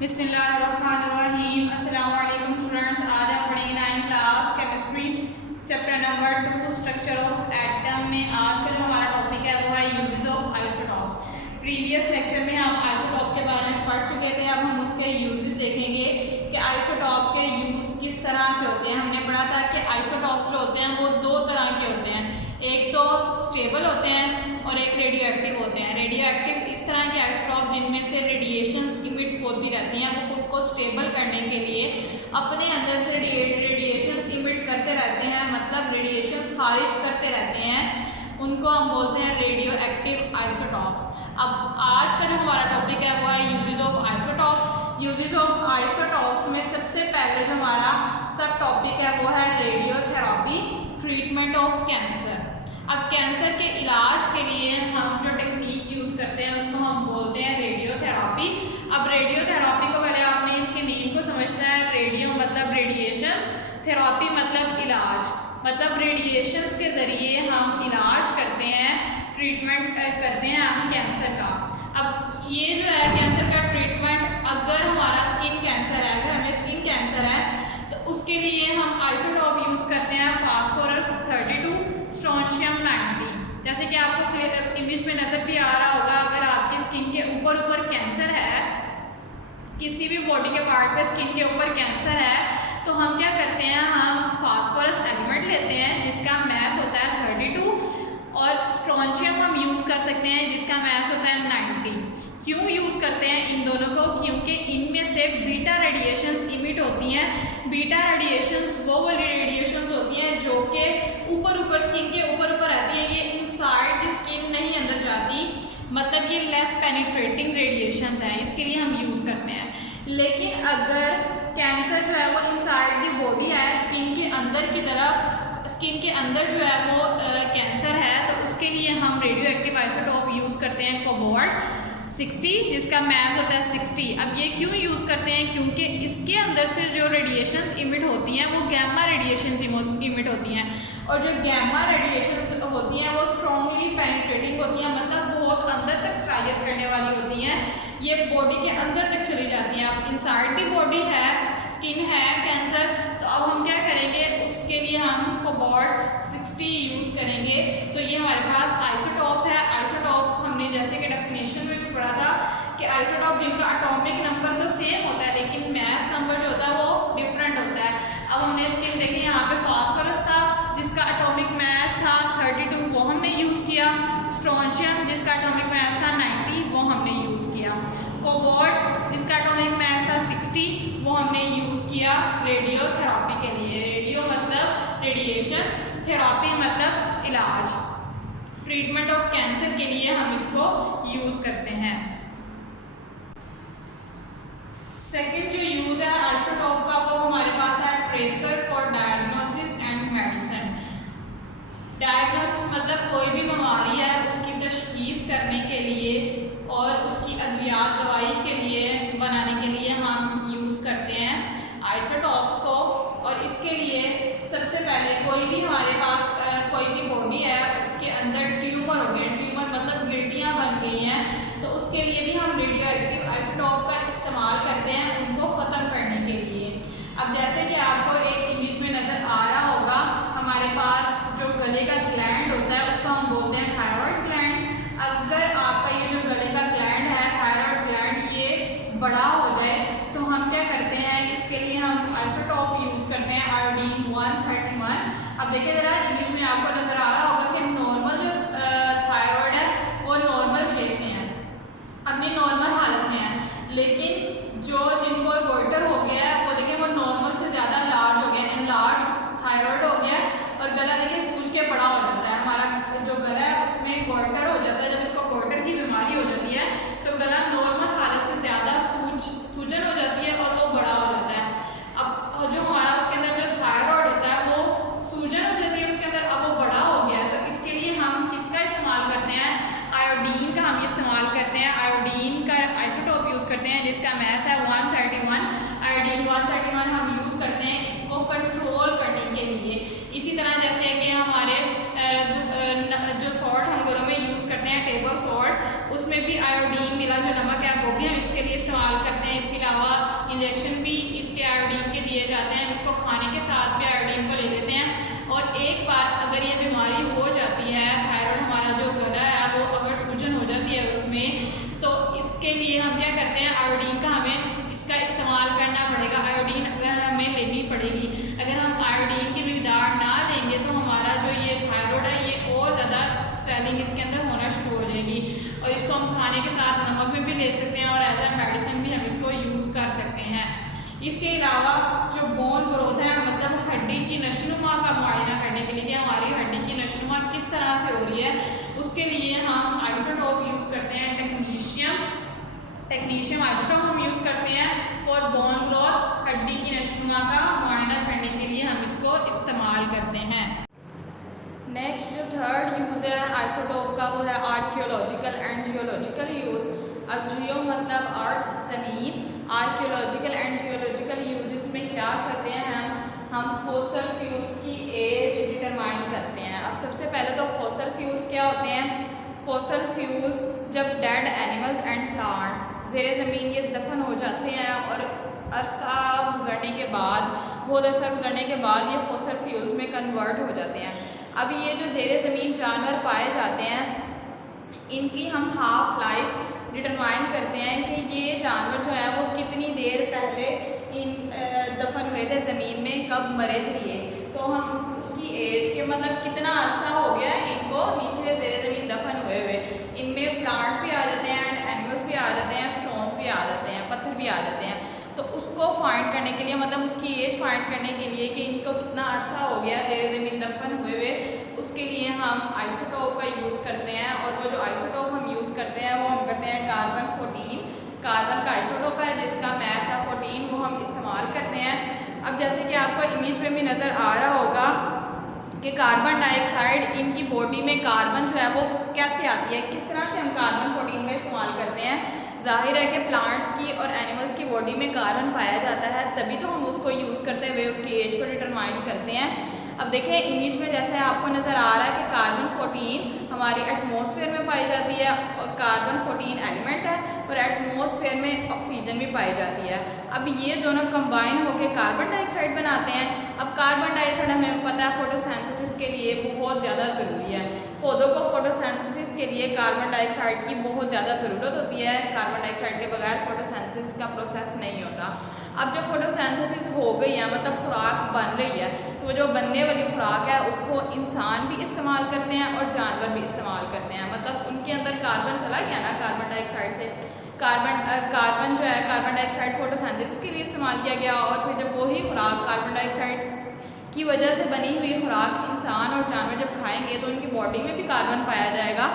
बिस्मिल्लाहिर्रहमानिर्रहीम। अस्सलाम वालेकुम स्टूडेंट्स। आज हम पढ़ेंगे 9th class chemistry chapter number 2 structure of atom में आज का जो हमारा टॉपिक है वो है uses of isotopes. Previous lecture में हम आइसोटॉप के बारे में पढ़ चुके थे। अब हम उसके यूजेस देखेंगे कि आइसोटॉप के यूज किस तरह से होते हैं। हमने पढ़ा था कि आइसोटॉप्स जो होते हैं वो दो तरह के होते हैं, एक तो स्टेबल होते हैं और एक रेडियो एक्टिव होते हैं। रेडियो एक्टिव इस तरह के आइसोटॉप जिनमें से रेडिएशंस इमिट होती रहती हैं, वो खुद को स्टेबल करने के लिए अपने अंदर से रेडिएशंस इमिट करते रहते हैं, मतलब रेडिएशंस खारिज करते रहते हैं, उनको हम बोलते हैं रेडियो एक्टिव आइसोटॉप्स। अब आज का जो हमारा टॉपिक है वो है uses of isotopes. Uses of isotopes में सबसे पहले जो हमारा सब टॉपिक है वो है रेडियोथेरेपी, ट्रीटमेंट ऑफ कैंसर। अब कैंसर के इलाज के लिए हम जो टेक्निक यूज़ करते हैं उसको हम बोलते हैं रेडियोथेरेपी। अब रेडियोथेरेपी को पहले आपने इसके नेम को समझना है। रेडियो मतलब रेडिएशंस, थेरेपी मतलब इलाज, मतलब रेडिएशंस के ज़रिए हम इलाज करते हैं, ट्रीटमेंट करते हैं हम कैंसर का। अब ये जो है कैंसर का ट्रीटमेंट, अगर हमारा स्किन कैंसर है, अगर हमें स्किन कैंसर है तो उसके लिए हम आइसोटॉप यूज़ करते हैं फास्फोरस 32, स्ट्रोंशियम 90। जैसे कि आपको इमेज में नजर भी आ रहा होगा, अगर आपकी स्किन के ऊपर कैंसर है, किसी भी बॉडी के पार्ट पे स्किन के ऊपर कैंसर है, तो हम क्या करते हैं, हम फास्फोरस एलिमेंट लेते हैं जिसका मैस होता है 32 और स्ट्रोंशियम हम यूज़ कर सकते हैं जिसका मैस होता है 90। क्यों यूज़ करते हैं इन दोनों को? क्योंकि इनमें से बीटा रेडिएशंस इमिट होती हैं। बीटा रेडिएशंस वो वाली रेडिएशंस होती हैं जो कि ऊपर स्किन के ऊपर रहती है, ये इनसाइड द स्किन नहीं अंदर जाती, मतलब ये लेस पेनिट्रेटिंग रेडिएशंस हैं, इसके लिए हम यूज़ करते हैं। लेकिन अगर कैंसर जो है वो इनसाइड द बॉडी है, स्किन के अंदर की तरफ, स्किन के अंदर जो है वो कैंसर है, तो उसके लिए हम रेडियो एक्टिव आइसोटॉप यूज़ करते हैं कोबाल्ट 60 जिसका मैस होता है 60। अब ये क्यों यूज़ करते हैं? क्योंकि इसके अंदर से जो रेडिएशंस इमिट होती हैं वो गैमा रेडिएशंस इमिट होती हैं, और जो गैमा रेडिएशंस होती हैं वो स्ट्रॉन्गली पेनिट्रेटिंग होती हैं, मतलब बहुत अंदर तक सरायत करने वाली होती हैं, ये बॉडी के अंदर तक चली जाती हैं। अब इनसाइड द बॉडी है, स्किन है कैंसर, तो अब हम क्या करेंगे, उसके लिए हम कोबाल्ट 60 यूज़ करेंगे। तो ये हमारे पास आइसोटॉप है। आइसोटॉप हमने जैसे कि डेफिनेशन में भी पढ़ा था कि आइसोटॉप जिनका एटॉमिक नंबर तो सेम होता है लेकिन मैस नंबर जो होता है वो डिफरेंट होता है। अब हमने स्किन देखी, यहाँ पे फास्फोरस था जिसका एटॉमिक मैस था 32, वो हमने यूज़ किया। स्ट्रोंशियम जिसका एटॉमिक मैस था 90, वो हमने यूज़ किया। कोबाल्ट जिसका एटॉमिक मैस था 60, वो हमने यूज़ किया रेडियोथेरेपी के लिए। रेडियो मतलब रेडिएशंस, थेरेपी मतलब इलाज, ट्रीटमेंट ऑफ कैंसर के लिए हम इसको यूज़ करते हैं। सेकंड जो यूज़ है आइसोटॉप का वो हमारे पास है tracer for diagnosis and medicine. Diagnosis मतलब कोई भी बीमारी है उसकी तशखीस करने के लिए और उसकी अद्वियात दवाई के लिए बनाने के लिए हम यूज़ करते हैं आइसोटॉप्स को। और इसके लिए सबसे पहले कोई भी हमारे पास कोई भी बॉडी है उसके अंदर ट्यूमर हो गए, ट्यूमर मतलब गिल्टियाँ बन गई हैं, तो उसके लिए भी हम रेडियो एक्टिव आइसोटॉप का इस्तेमाल करते हैं उनको ख़त्म करने के लिए। अब जैसे कि आपको एक इमेज में नज़र आ रहा होगा, हमारे पास जो गले का ग्लैंड होता है उसको हम बोलते हैं थायराइड ग्लैंड। अगर आपका ये जो गले का ग्लैंड है थायराइड ग्लैंड, ये बड़ा हो जाए तो हम क्या करते हैं, इसके लिए हम आइसोटॉप यूज़ करते हैं आयोडीन 131। अब देखिए ज़रा इमेज में आपको नज़र आ रहा होगा कि नॉर्मल जो थायराइड है वो नॉर्मल शेप में है, अपनी नॉर्मल हालत में है, लेकिन जो जिनको गोइटर हो गया है वो देखिए वो नॉर्मल से ज़्यादा लार्ज हो गया, एनलार्ज थायराइड हो गया, और गला देखिए सूज के बड़ा हो जाता है। हमारा जो गला है उसमें गोइटर हो जाता है, जब इसको गोइटर की बीमारी हो जाती है तो गला नॉर्मल हालत से ज़्यादा सूजन हो जाती है और वो बड़ा हो जाता है। अब जो हमारा उसके अंदर जो थायराइड होता है वो सूजन हो जाती है उसके अंदर, अब वो बड़ा हो गया है, तो इसके लिए हम किसका इस्तेमाल करते हैं, आयोडीन का हम इस्तेमाल करते हैं। आयोडीन का आइसोटॉप यूज़ करते हैं जिसका मैस है 131। आयोडीन 131 हम यूज़ करते हैं इसको कंट्रोल करने के लिए। इसी तरह जैसे कि हमारे जो सॉल्ट हम घरों में यूज़ करते हैं टेबल सॉल्ट, उसमें भी आयोडीन मिला जो नमक है वो भी हम इसके लिए इस्तेमाल करते हैं। इसके अलावा लिए हम क्या करते हैं, आयोडीन का हमें इसका इस्तेमाल करना पड़ेगा। आयोडीन अगर हमें लेनी पड़ेगी, अगर हम आयोडीन की मिकदार ना लेंगे तो हमारा जो ये थायराइड है ये और ज़्यादा स्वेलिंग इसके अंदर होना शुरू हो जाएगी। और इसको हम खाने के साथ नमक में भी ले सकते हैं और एज ए मेडिसिन भी हम इसको यूज़ कर सकते हैं। इसके अलावा जो बोन ग्रोथ है, मतलब हड्डी की नशोनुमा का मुआयना करने के लिए कि हमारी हड्डी की नशोनुमा किस तरह से हो रही है, उसके लिए हम आइसोटोप यूज़ करते हैं। टेक्नीशियम आइसोटोप हम यूज़ करते हैं फॉर बोन ग्रोथ, हड्डी की नशोनुमा का मुआयना करने के लिए हम इसको इस्तेमाल करते हैं। नेक्स्ट जो थर्ड यूज़ है आइसोटोप का वो है आर्कियोलॉजिकल एंड जियोलॉजिकल यूज़। अब जियो मतलब अर्थ, ज़मीन, आर्कियोलॉजिकल एंड जियोलॉजिकल यूजेस में क्या करते हैं हम फॉसिल फ्यूल्स की एज डिटरमाइन करते हैं। अब सबसे पहले तो फॉसिल फ्यूल्स क्या होते हैं। फॉसिल फ्यूल्स जब डेड एनिमल्स एंड प्लांट्स ज़ेरे ज़मीन ये दफन हो जाते हैं और अरसा गुजरने के बाद, बहुत अरसा गुजरने के बाद ये फॉसिल फ्यूल्स में कन्वर्ट हो जाते हैं। अब ये जो ज़ेरे ज़मीन जानवर पाए जाते हैं इनकी हम हाफ लाइफ डिटरमाइन करते हैं कि ये जानवर जो है वो कितनी देर पहले दफन हुए थे ज़मीन में, कब मरे थे ये, तो हम उसकी एज के मतलब कितना अरसा हो गया है इनको नीचे ज़ेरे ज़मीन दफन हुए हुए। इनमें प्लांट्स भी आ जाते हैं एंड एनिमल्स भी आ जाते हैं, स्टोन्स भी आ जाते हैं, पत्थर भी आ जाते हैं। तो उसको फाइंड करने के लिए, मतलब उसकी एज फाइंड करने के लिए कि इनको कितना अरसा हो गया ज़ेरे ज़मीन दफन हुए हुए, उसके लिए हम आइसोटोप का यूज़ करते हैं। और वो जो आइसोटोप हम यूज़ करते हैं वो हम करते हैं कार्बन 14, कार्बन का आइसोटोप है जिसका मास है 14, वो हम इस्तेमाल करते हैं। अब जैसे कि आपको इमेज में भी नज़र आ रहा होगा कि कार्बन डाइऑक्साइड इनकी बॉडी में कार्बन जो है वो कैसे आती है, किस तरह से हम कार्बन 14 का इस्तेमाल करते हैं। ज़ाहिर है कि प्लांट्स की और एनिमल्स की बॉडी में कार्बन पाया जाता है, तभी तो हम उसको यूज़ करते हुए उसकी एज को डिटरमाइन करते हैं। अब देखें इमेज में जैसे आपको नज़र आ रहा है कि कार्बन 14 हमारी एटमॉस्फेयर में पाई जाती है और कार्बन 14 एलिमेंट है और एटमॉस्फेयर में ऑक्सीजन भी पाई जाती है। अब ये दोनों कंबाइन होकर कार्बन डाइऑक्साइड बनाते हैं। अब कार्बन डाइऑक्साइड हमें पता है फोटोसिंथेसिस के लिए बहुत ज़्यादा ज़रूरी है। पौधों को फोटोसिंथेसिस के लिए कार्बन डाइऑक्साइड की बहुत ज़्यादा ज़रूरत होती है। कार्बन डाइऑक्साइड के बगैर फोटोसिंथेसिस का प्रोसेस नहीं होता। अब जब फोटोसिंथेसिस हो गई है, मतलब खुराक बन रही है, तो जो बनने वाली खुराक है उसको इंसान भी इस्तेमाल करते हैं और जानवर भी इस्तेमाल करते हैं। मतलब उनके अंदर कार्बन चला गया ना कार्बन डाइऑक्साइड से, कार्बन जो है कार्बन डाइऑक्साइड फोटोसिंथेसिस के लिए इस्तेमाल किया गया और फिर जब वही खुराक कार्बन डाइऑक्साइड की वजह से बनी हुई खुराक इंसान और जानवर जब खाएंगे तो उनकी बॉडी में भी कार्बन पाया जाएगा,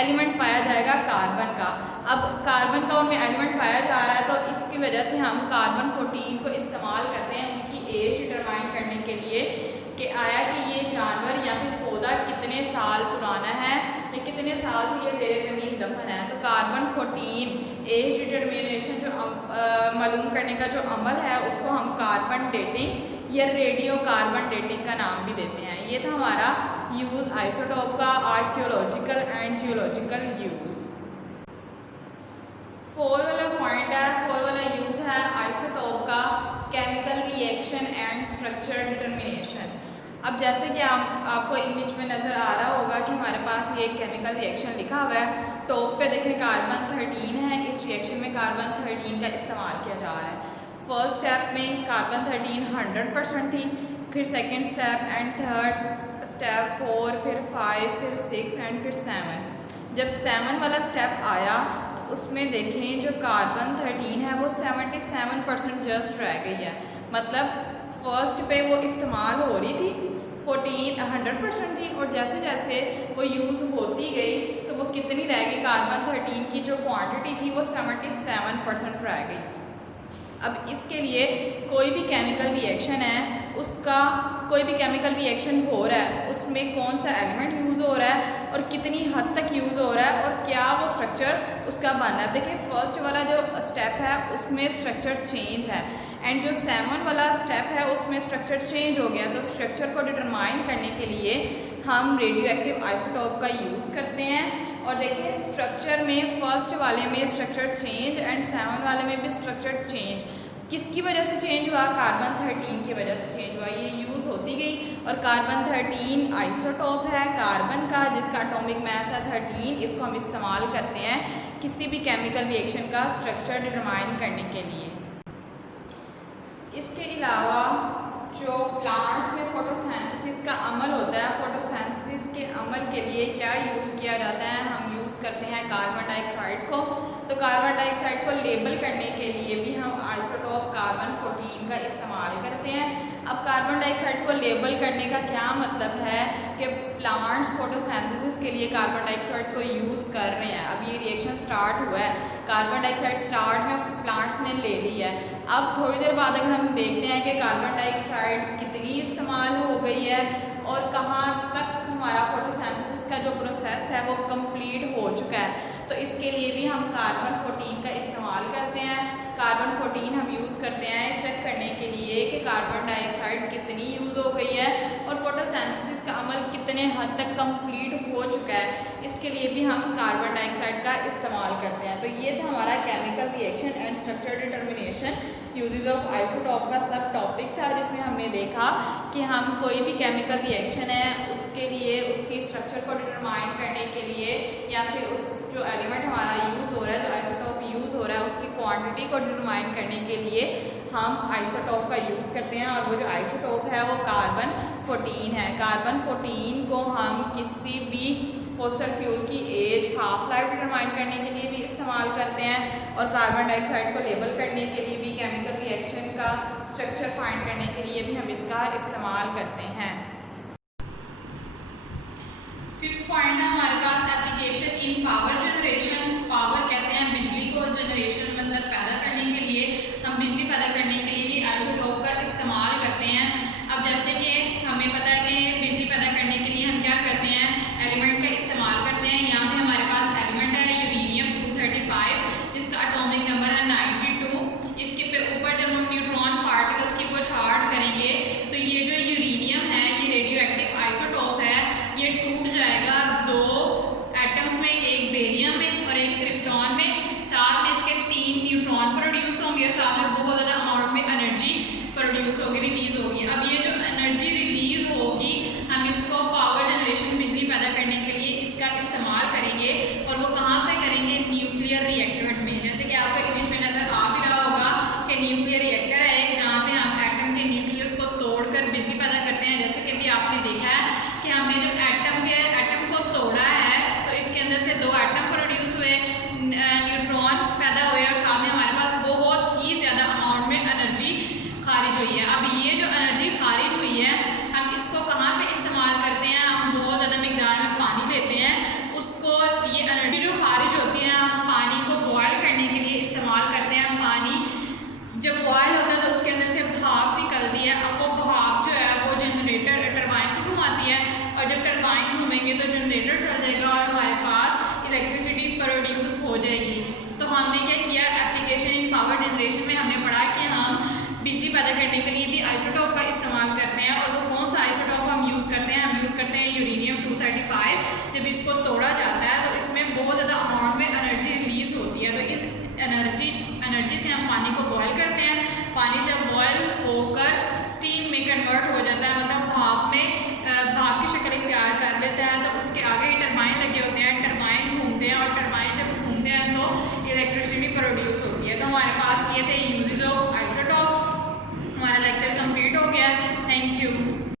एलिमेंट पाया जाएगा कार्बन का। अब कार्बन का उनमें एलिमेंट पाया जा रहा है तो इसकी वजह से हम कार्बन 14 को इस्तेमाल करते हैं उनकी एज डिटरमाइन करने के लिए कि आया कि ये जानवर या फिर पौधा कितने साल पुराना है या कितने साल से ये ज़ेरे ज़मीन दफन है। तो कार्बन 14 एज डिटर्मिनेशन जो मालूम करने का जो अमल है उसको हम कार्बन डेटिंग या रेडियो कार्बन डेटिंग का नाम भी देते हैं। ये था हमारा यूज़ आइसोटोप का, आर्कियोलॉजिकल एंड जियोलॉजिकल यूज़। 4 वाला पॉइंट है, 4 वाला यूज़ है आइसोटोप का, chemical reaction and structure determination. अब जैसे कि आपको इमेज में नज़र आ रहा होगा कि हमारे पास ये केमिकल रिएक्शन लिखा हुआ है, टॉप पे देखें कार्बन 13 है, इस रिएक्शन में कार्बन 13 का इस्तेमाल किया जा रहा है। फर्स्ट स्टेप में कार्बन 13 100% थी, फिर second step and third step 4, फिर 5, फिर 6 एंड फिर 7। जब 7 वाला स्टेप आया तो उसमें देखें जो कार्बन 13 है वो 77% जस्ट रह गई है। मतलब फर्स्ट पे वो इस्तेमाल हो रही थी, 14 100% थी और जैसे जैसे वो यूज़ होती गई तो वो कितनी रह गई, कार्बन 13 की जो क्वांटिटी थी वो 77% रह गई। अब इसके लिए कोई भी केमिकल रिएक्शन है, उसका कोई भी केमिकल रिएक्शन हो रहा है उसमें कौन सा एलिमेंट यूज़ हो रहा है और कितनी हद तक यूज़ हो रहा है और क्या वो स्ट्रक्चर उसका बन रहा है। देखिए फर्स्ट वाला जो स्टेप है उसमें स्ट्रक्चर चेंज है एंड जो 7 वाला स्टेप है उसमें स्ट्रक्चर चेंज हो गया। तो स्ट्रक्चर को डिटरमाइन करने के लिए हम रेडियो एक्टिव आइसोटोप का यूज़ करते हैं। और देखिए स्ट्रक्चर में फर्स्ट वाले में स्ट्रक्चर चेंज एंड 7 वाले में भी स्ट्रक्चर चेंज किसकी वजह से चेंज हुआ, कार्बन 13 की वजह से चेंज हुआ। ये यूज़ होती गई और कार्बन 13 आइसोटोप है कार्बन का जिसका एटॉमिक मास है 13, इसको हम इस्तेमाल करते हैं किसी भी केमिकल रिएक्शन का स्ट्रक्चर डिटरमाइन करने के लिए। इसके अलावा जो प्लांट्स में फोटोसिंथेसिस का अमल होता है, फोटोसिंथेसिस के अमल के लिए क्या यूज़ किया जाता है, हम यूज़ करते हैं कार्बन डाइऑक्साइड को। तो कार्बन डाइऑक्साइड को लेबल करने के लिए भी हम आइसोटोप कार्बन 14 का इस्तेमाल करते हैं। अब कार्बन डाइऑक्साइड को लेबल करने का क्या मतलब है कि प्लांट्स फोटोसिंथेसिस के लिए कार्बन डाइऑक्साइड को यूज़ कर रहे हैं। अब ये रिएक्शन स्टार्ट हुआ है, कार्बन डाइऑक्साइड स्टार्ट में प्लांट्स ने ले ली है। अब थोड़ी देर बाद अगर हम देखते हैं कि कार्बन डाइऑक्साइड कितनी इस्तेमाल हो गई है और कहाँ तक हमारा फोटोसिंथेसिस का जो प्रोसेस है वो कंप्लीट हो चुका है, तो इसके लिए भी हम कार्बन 14 का इस्तेमाल करते हैं। कार्बन 14 हम यूज़ करते हैं चेक करने के लिए कि कार्बन डाइऑक्साइड कितनी यूज़ हो गई है और फोटोसिंथेसिस का अमल कितने हद तक कंप्लीट हो चुका है, इसके लिए भी हम कार्बन डाइऑक्साइड का इस्तेमाल करते हैं। तो ये था हमारा chemical reaction and structure determination uses of isotope का सब टॉपिक था, जिसमें हमने देखा कि हम कोई भी केमिकल रिएक्शन है उसके लिए उसकी स्ट्रक्चर को डिटरमाइन करने के लिए या फिर उस जो एलिमेंट हमारा यूज़ हो रहा है, जो आइसोटोप यूज़ हो रहा है, उसकी क्वांटिटी को डिटरमाइन करने के लिए हम आइसोटोप का यूज़ करते हैं। और वो जो आइसोटोप है वो कार्बन 14 है। कार्बन 14 को हम किसी भी फॉसिल फ्यूल की एज, हाफ लाइफ डिटरमाइन करने के लिए भी इस्तेमाल करते हैं और कार्बन डाइऑक्साइड को लेबल करने के लिए भी, केमिकल रिएक्शन का स्ट्रक्चर फाइंड करने के लिए भी हम इसका इस्तेमाल करते हैं। फिफ्थ पॉइंट है हमारे पास application in power generation. Power कहते हैं बिजली को, जनरेशन मतलब पैदा करने के लिए, हम बिजली पैदा करने के लिए भी आइसोटोप का इस्तेमाल करते हैं। अब जैसे कि हमें पता है कि बिजली पैदा करने के लिए हम क्या करते हैं, एलिमेंट का इस्तेमाल करते हैं। यहाँ पे हमारे पास एलिमेंट है यूरेनियम 235, जिसका एटॉमिक नंबर है 92। इसके पे ऊपर जब हम न्यूट्रॉन पार्टिकल्स की बौछार करेंगे तो ये जो यूरेनियम है ये रेडियो एक्टिव आइसोटोप है, ये टूट जाएगा दो एटम्स में, एक बेरियम में और एक क्रिप्टॉन में। साथ में इसके 3 न्यूट्रॉन प्रोड्यूस होंगे और साथ में बहुत ज़्यादा अमाउंट में एनर्जी प्रोड्यूस होगी, रिलीज होगी। अब ये जो एनर्जी रिलीज होगी हम इसको पावर जनरेशन, बिजली पैदा करने के लिए इसका इस्तेमाल करेंगे। और वो कहाँ पे करेंगे, न्यूक्लियर रिएक्टर्स में। जैसे कि आपको इमेज में नजर आ भी रहा होगा कि न्यूक्लियर रिएक्टर है जहाँ पे हम एटम के न्यूक्लियस को तोड़कर बिजली पैदा करते हैं। जैसे कि भी आपने देखा है कि हमने जब एटम को तोड़ा है तो इसके अंदर से 2 एटम प्रोड्यूस हुए, न्यूट्रॉन पैदा हुए और साथ में हमारे पास बहुत ही ज़्यादा अमाउंट में एनर्जी खारिज हुई है। अब ये जो एनर्जी खारिज हुई है हम इसको कहाँ पे इस्तेमाल करते हैं, हम बहुत ज़्यादा मिकदार में पानी लेते हैं, उसको ये एनर्जी जो खारिज होती है हम पानी को बॉयल करने के लिए इस्तेमाल करते हैं। पानी जब बॉयल होता है तो उसके अंदर से भाप निकलती है। अब वो भाप जो है वो जनरेटर टरबाइन को घुमाती है और जब टरबाइन घूमेंगे तो जनरेटर चल जाएगा और हमारे पास इलेक्ट्रिसिटी प्रोड्यूस हो जाएगी। तो हमने क्या किया, एप्लीकेशन इन पावर जनरेशन में हमने पढ़ा कि हम बिजली पैदा करने के लिए भी आइसोटोप का इस्तेमाल करते हैं। और वो कौन सा आइसोटोप हम यूज़ करते हैं, हम यूज़ करते हैं यूरेनियम 235। जब इसको तोड़ा जाता है तो इसमें बहुत ज़्यादा अमाउंट में एनर्जी रिलीज होती है। तो इस एनर्जी से हम पानी को बॉयल करते हैं। पानी जब बॉयल होकर स्टीम में कन्वर्ट हो जाता है, मतलब भाप में भाप की शक्ल इख्तियार कर लेता है, तो उसके आगे टरबाइन लगे होते हैं, टरबाइन घूमते हैं और टरबाइन जब घूमते हैं तो इलेक्ट्रिसिटी प्रोड्यूस होती है। तो हमारे पास ये थे